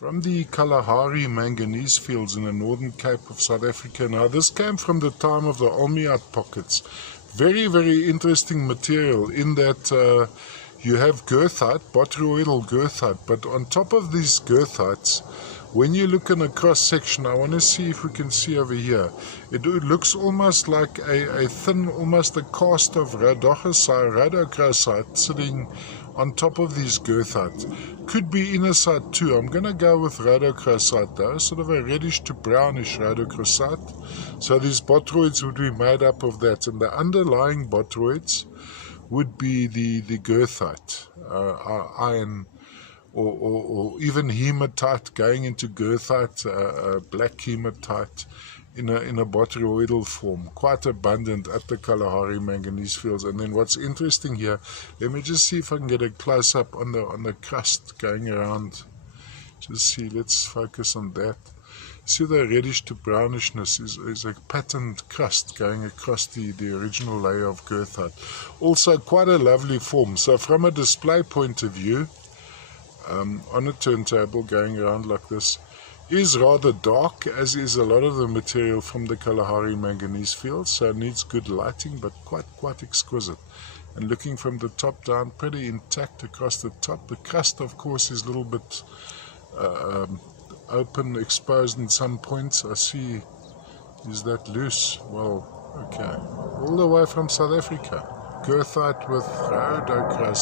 From the Kalahari manganese fields in the Northern Cape of South Africa. Now this came from the time of the Olmiat pockets. Very, very interesting material in that you have goethite, botryoidal goethite, but on top of these goethites, when you look in a cross section, I want to see if we can see over here, it looks almost like a thin, almost a cast of rhodochrosite sitting on top of these goethites. Could be innersite too. I'm going to go with rhodochrosite though, sort of a reddish to brownish rhodochrosite. So these botroids would be made up of that, and the underlying botroids would be the goethite, iron, or even hematite going into goethite, black hematite in a botryoidal form, quite abundant at the Kalahari manganese fields. And then what's interesting here, let me just see if I can get a close up on the crust going around. Just see, let's focus on that. See, the reddish to brownishness is a patterned crust going across the original layer of goethite. Also quite a lovely form. So from a display point of view, on a turntable going around like this, is rather dark, as is a lot of the material from the Kalahari manganese fields, so it needs good lighting, but quite exquisite. And looking from the top down, pretty intact across the top. The crust, of course, is a little bit open, exposed in some points. I see, is that loose? Well, okay. All the way from South Africa, goethite with rhodochrosite.